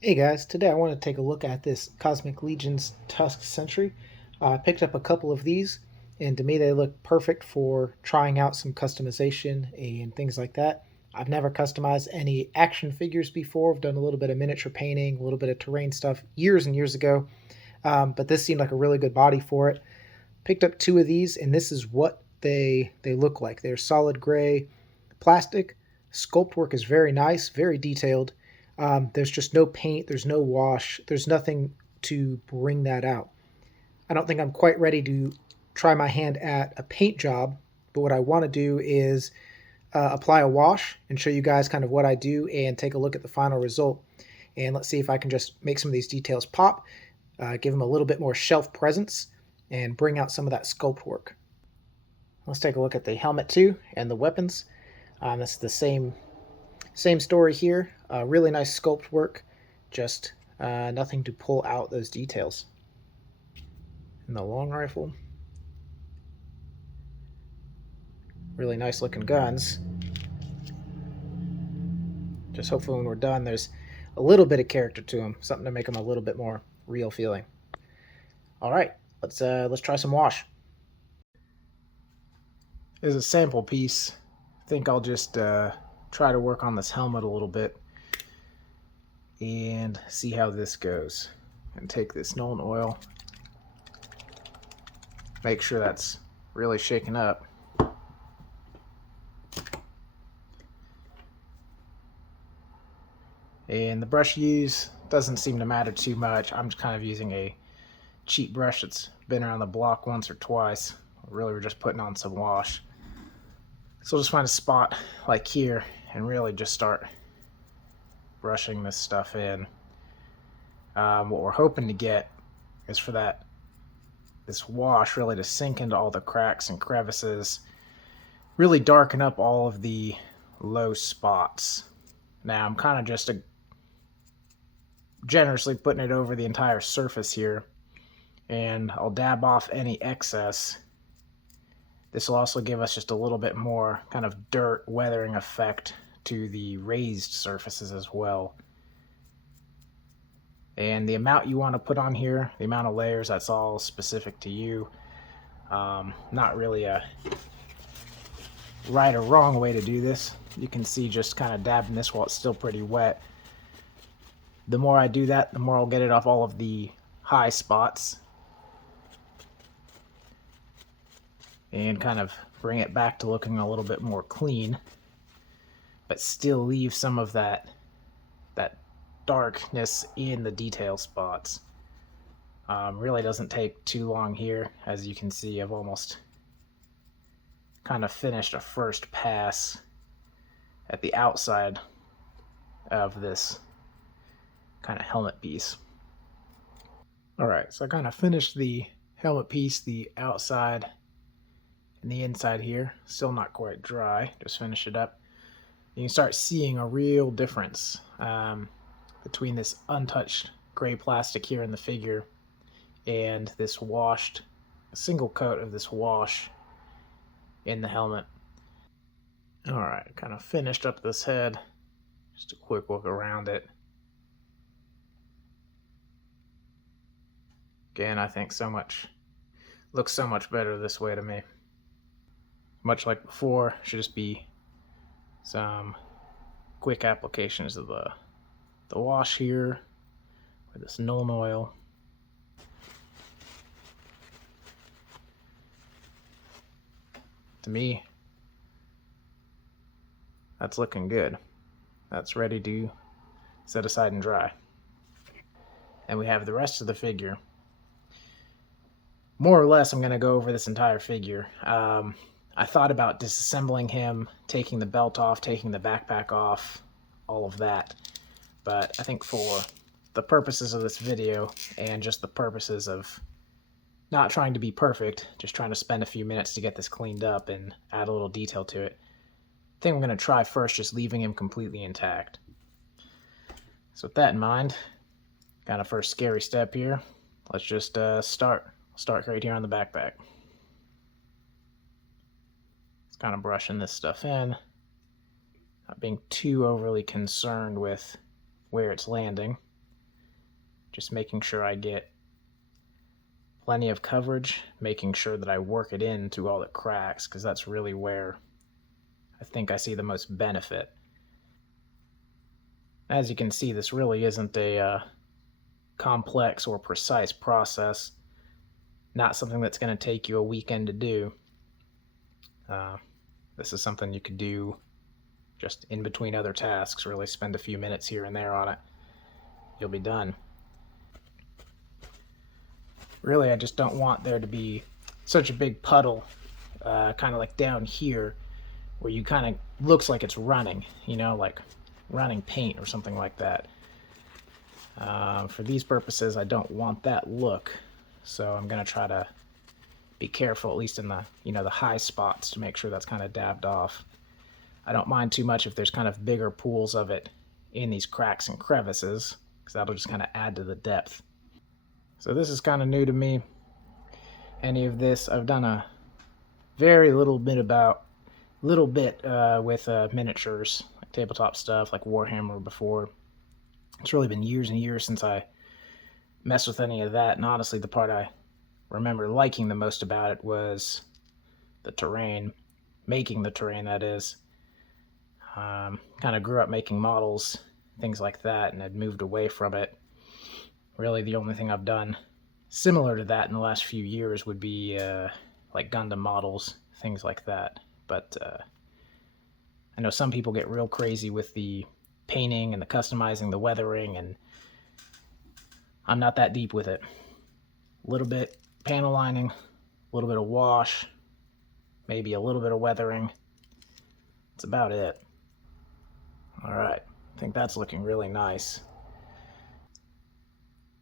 Hey guys, today I want to take a look at this Cosmic Legion's Tusk Sentry. I picked up a couple of these, and to me they look perfect for trying out some customization and things like that. I've never customized any action figures before. I've done a little bit of miniature painting, a little bit of terrain stuff years and years ago, but this seemed like a really good body for it. Picked up two of these, and this is what they look like. They're solid gray plastic. Sculpt work is very nice, very detailed. There's just no paint, there's no wash, there's nothing to bring that out. I don't think I'm quite ready to try my hand at a paint job, but what I want to do is apply a wash and show you guys kind of what I do and take a look at the final result. And let's see if I can just make some of these details pop, give them a little bit more shelf presence, and bring out some of that sculpt work. Let's take a look at the helmet too and the weapons. That's the same story here. Really nice sculpt work, just nothing to pull out those details. And the long rifle, really nice looking guns. Just hopefully when we're done, there's a little bit of character to them, something to make them a little bit more real feeling. All right, let's try some wash. As a sample piece, I think I'll just try to work on this helmet a little bit and see how this goes. And take this Nuln oil, make sure that's really shaken up. And the brush use doesn't seem to matter too much. I'm just kind of using a cheap brush that's been around the block once or twice. Really, we're just putting on some wash. So I'll just find a spot like here and really just start brushing this stuff in. What we're hoping to get is for this wash really to sink into all the cracks and crevices, really darken up all of the low spots. Now I'm kind of just generously putting it over the entire surface here, and I'll dab off any excess. This will also give us just a little bit more kind of dirt weathering effect to the raised surfaces as well. And the amount you want to put on here, the amount of layers, that's all specific to you. Not really a right or wrong way to do this. You can see just kind of dabbing this while it's still pretty wet. The more I do that, the more I'll get it off all of the high spots and kind of bring it back to looking a little bit more clean, but still leave some of that darkness in the detail spots. Really doesn't take too long here. As you can see, I've almost kind of finished a first pass at the outside of this kind of helmet piece. Alright, so I kind of finished the helmet piece, the outside and the inside here. Still not quite dry, just finish it up. You can start seeing a real difference between this untouched gray plastic here in the figure and this washed, single coat of this wash in the helmet. Alright, kind of finished up this head. Just a quick look around it. Again, I think looks so much better this way to me. Much like before, should just be some quick applications of the wash here with this Nuln oil. To me, that's looking good. That's ready to set aside and dry. And we have the rest of the figure. More or less, I'm going to go over this entire figure. I thought about disassembling him, taking the belt off, taking the backpack off, all of that. But I think for the purposes of this video and just the purposes of not trying to be perfect, just trying to spend a few minutes to get this cleaned up and add a little detail to it, I think I'm going to try first just leaving him completely intact. So with that in mind, got a first scary step here. Let's just start right here on the backpack. Just kind of brushing this stuff in, not being too overly concerned with where it's landing. just making sure I get plenty of coverage, making sure that I work it into all the cracks, because that's really where I think I see the most benefit. As you can see, this really isn't a complex or precise process, not something that's going to take you a weekend to do. Uh, this is something you could do just in between other tasks, really spend a few minutes here and there on it. You'll be done. Really, I just don't want there to be such a big puddle, kind of like down here, where you kind of looks like it's running, like running paint or something like that. For these purposes, I don't want that look, so I'm going to try to be careful, at least in the high spots, to make sure that's kind of dabbed off. I don't mind too much if there's kind of bigger pools of it in these cracks and crevices, because that'll just kind of add to the depth. So this is kind of new to me. Any of this, I've done a very little bit with miniatures, like tabletop stuff, like Warhammer before. It's really been years and years since I messed with any of that, and honestly, the part I remember liking the most about it was the terrain, making the terrain, that is. Kind of grew up making models, things like that, and had moved away from it. Really, the only thing I've done similar to that in the last few years would be like Gundam models, things like that. But I know some people get real crazy with the painting and the customizing, the weathering, and I'm not that deep with it. A little bit panel lining, a little bit of wash, maybe a little bit of weathering. That's about it. All right, I think that's looking really nice.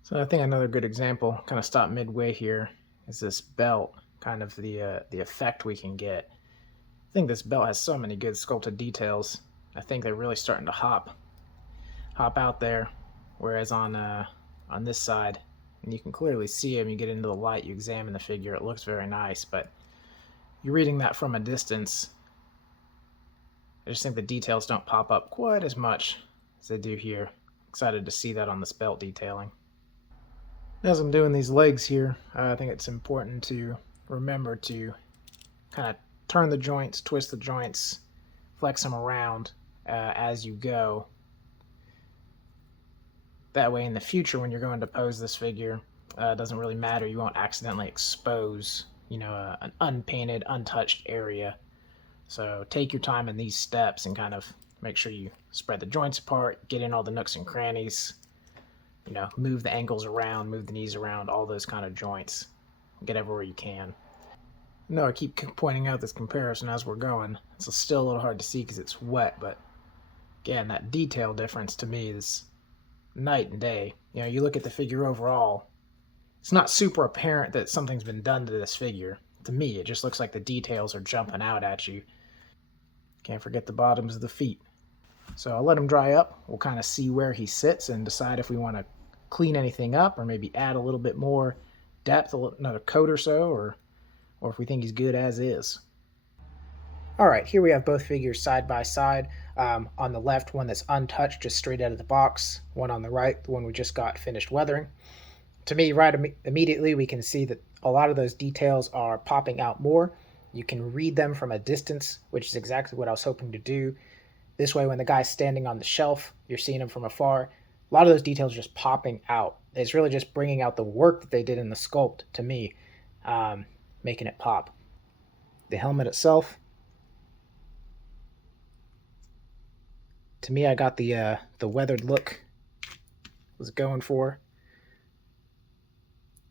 So I think another good example, kind of stop midway here, is this belt, kind of the effect we can get. I think this belt has so many good sculpted details. I think they're really starting to hop out there, whereas on this side, and you can clearly see them, you get into the light, you examine the figure, it looks very nice, but you're reading that from a distance, I just think the details don't pop up quite as much as they do here. Excited to see that on this belt detailing. As I'm doing these legs here, I think it's important to remember to kind of turn the joints, twist the joints, flex them around as you go. That way in the future when you're going to pose this figure, it doesn't really matter. You won't accidentally expose, an unpainted, untouched area. So take your time in these steps and kind of make sure you spread the joints apart, get in all the nooks and crannies, move the ankles around, move the knees around, all those kind of joints. Get everywhere you can. No, I keep pointing out this comparison as we're going. It's still a little hard to see because it's wet, but again, that detail difference to me is night and day. You look at the figure overall, it's not super apparent that something's been done to this figure. To me, it just looks like the details are jumping out at you. Can't forget the bottoms of the feet. So I'll let him dry up. We'll kind of see where he sits and decide if we want to clean anything up or maybe add a little bit more depth, another coat or so, or if we think he's good as is. All right, here we have both figures side by side. On the left, one that's untouched, just straight out of the box. One on the right, the one we just got finished weathering. To me, right immediately, we can see that a lot of those details are popping out more. You can read them from a distance, which is exactly what I was hoping to do. This way, when the guy's standing on the shelf, you're seeing him from afar. A lot of those details are just popping out. It's really just bringing out the work that they did in the sculpt, to me, making it pop. The helmet itself, to me, I got the weathered look I was going for,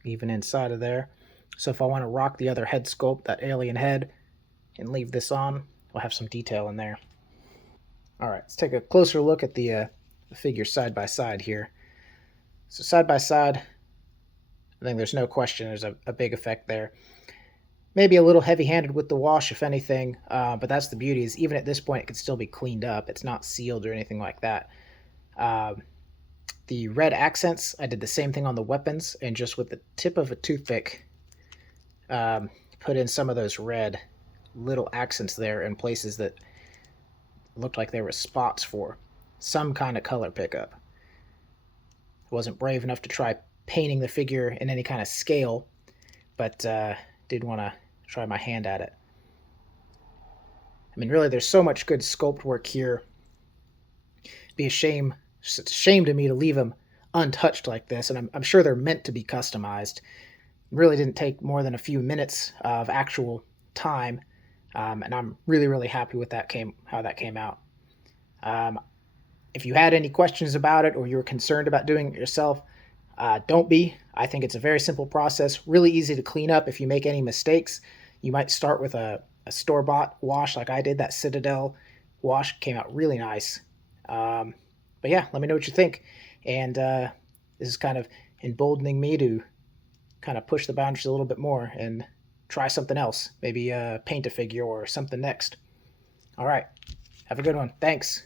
even inside of there. So if I want to rock the other head sculpt, that alien head, and leave this on, we'll have some detail in there. All right, let's take a closer look at the figures side by side here. So side by side, I think there's no question there's a big effect there. Maybe a little heavy-handed with the wash, if anything, but that's the beauty, is even at this point it can still be cleaned up. It's not sealed or anything like that. The red accents, I did the same thing on the weapons, and just with the tip of a toothpick, put in some of those red little accents there in places that looked like there were spots for some kind of color pickup. wasn't brave enough to try painting the figure in any kind of scale, but did want to try my hand at it. I mean, really, there's so much good sculpt work here. It'd be it's a shame to me to leave them untouched like this, and I'm sure they're meant to be customized. It really didn't take more than a few minutes of actual time, and I'm really happy with how that came out. Um, if you had any questions about it or you were concerned about doing it yourself, don't be. I think it's a very simple process, really easy to clean up if you make any mistakes. You might start with a store bought wash like I did. That Citadel wash came out really nice. Um, but yeah, let me know what you think. And this is kind of emboldening me to kind of push the boundaries a little bit more and try something else. Maybe paint a figure or something next. All right. Have a good one. Thanks.